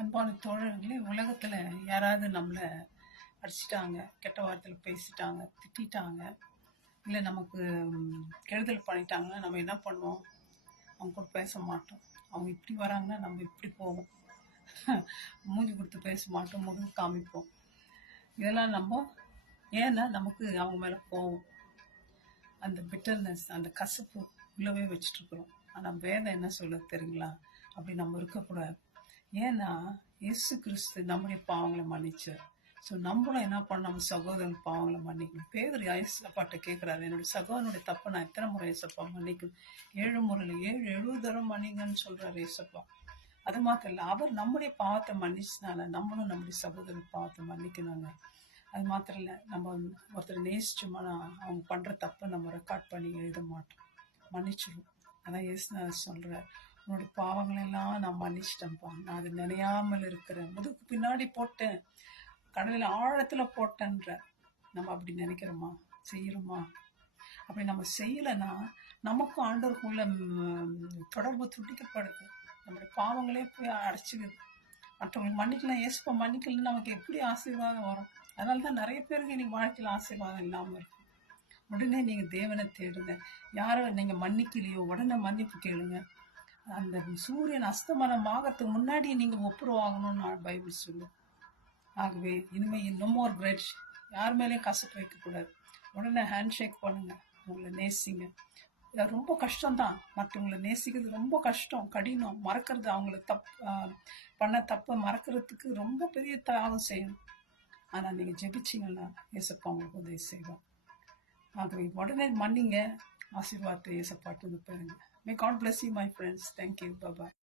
அன்பான தோழர்களே, உலகத்தில் யாராவது நம்மளை அடிச்சிட்டாங்க, கெட்ட வார்த்தையில் பேசிட்டாங்க, திட்டாங்க, இல்லை நமக்கு கெடுதல் பண்ணிட்டாங்கன்னா நம்ம என்ன பண்ணுவோம்? அவங்க கூட பேச மாட்டோம். அவங்க இப்படி வராங்கன்னா நம்ம இப்படி போவோம். மூஞ்சி கொடுத்து பேச மாட்டோம், முகம் காமிப்போம். இதெல்லாம் நம்ம ஏன்னா நமக்கு அவங்க மேலே போவோம். அந்த பிட்டர்னஸ், அந்த கசப்பு உள்ளவே வச்சுட்ருக்குறோம். ஆனால் வேதம் என்ன சொல்ல தெரியுங்களா? அப்படி நம்ம இருக்கக்கூடாது. ஏன்னா இயேசு கிறிஸ்து நம்முடைய பாவங்களை மன்னிச்சார். ஸோ நம்மளும் என்ன பண்ண, நம்ம சகோதரன் பாவங்களை மன்னிக்கணும். பேதர் ஏசப்பாட்ட கேட்குறாரு, என்னுடைய சகோதரனுடைய தப்பை நான் எத்தனை முறை ஏசப்பா மன்னிக்கணும்? 7 முறையில் 70 தரம் மன்னிங்கன்னு சொல்கிறார் ஏசப்பா. அது மாத்திரம் இல்லை, அவர் நம்முடைய பாவத்தை மன்னிச்சனால நம்மளும் நம்முடைய சகோதரன் பாவத்தை மன்னிக்கணுங்க. அது மாத்திரம் இல்லை, நம்ம ஒருத்தர் நேசிச்சோம்னா அவங்க பண்ணுற தப்பை நம்ம ரெக்கார்ட் பண்ணி எழுத மாட்டோம், மன்னிச்சிடும். அதான் ஏசு சொல்கிறார், உன்னோட பாவங்களெல்லாம் நான் மன்னிச்சிட்டேன்ப்பா, நான் அது நினையாமல் இருக்கிறேன், முதுகு பின்னாடி போட்டேன், கடலில் ஆழத்தில் போட்டேன்ற. நம்ம அப்படி நினைக்கிறோமா? செய்கிறோமா? அப்படி நம்ம செய்யலைன்னா நமக்கும் ஆண்டவருக்குள்ள தொடர்பு துண்டிக்கப்படுது. நம்முடைய பாவங்களே போய் அடைச்சிக்குது. மற்றவங்களுக்கு மன்னிக்கலாம், ஏசுப்பா மன்னிக்கலன்னு நமக்கு எப்படி ஆசீர்வாதம் வரும்? அதனால தான் நிறைய பேருக்கு இன்னைக்கு வாழ்க்கையில் ஆசீர்வாதம் இல்லாமல் இருக்கும். உடனே நீங்கள் தேவனை தேடுங்க. யாரோ நீங்கள் மன்னிக்கலையோ உடனே மன்னிப்பு கேளுங்க. அந்த சூரியன் அஸ்தமனம் ஆகிறதுக்கு முன்னாடி நீங்கள் ஒப்புரவாகணும்னு நான் பைபிள் சொல்லு. ஆகவே இனிமேல் நோ மோர் கிரட்ஜ், யார் மேலேயும் கசப்பு வைக்கக்கூடாது. உடனே ஹேண்ட் ஷேக் பண்ணுங்க, உங்களை நேசிங்க. இது ரொம்ப கஷ்டம்தான், மற்றவங்களை நேசிக்கிறது ரொம்ப கஷ்டம், கடினம். மறக்கிறது, அவங்கள பண்ண தப்பை மறக்கிறதுக்கு ரொம்ப பெரிய தியாகம் செய்யணும். ஆனால் நீங்கள் ஜெபிச்சிங்கன்னா ஏசப்பா உங்களுக்கு உதவி செய்வோம். ஆகவே உடனே மன்னிங்க, ஆசீர்வாதத்தை ஏசப்பாட்டு பெறுங்க. May God bless you my friends. Thank you. Bye.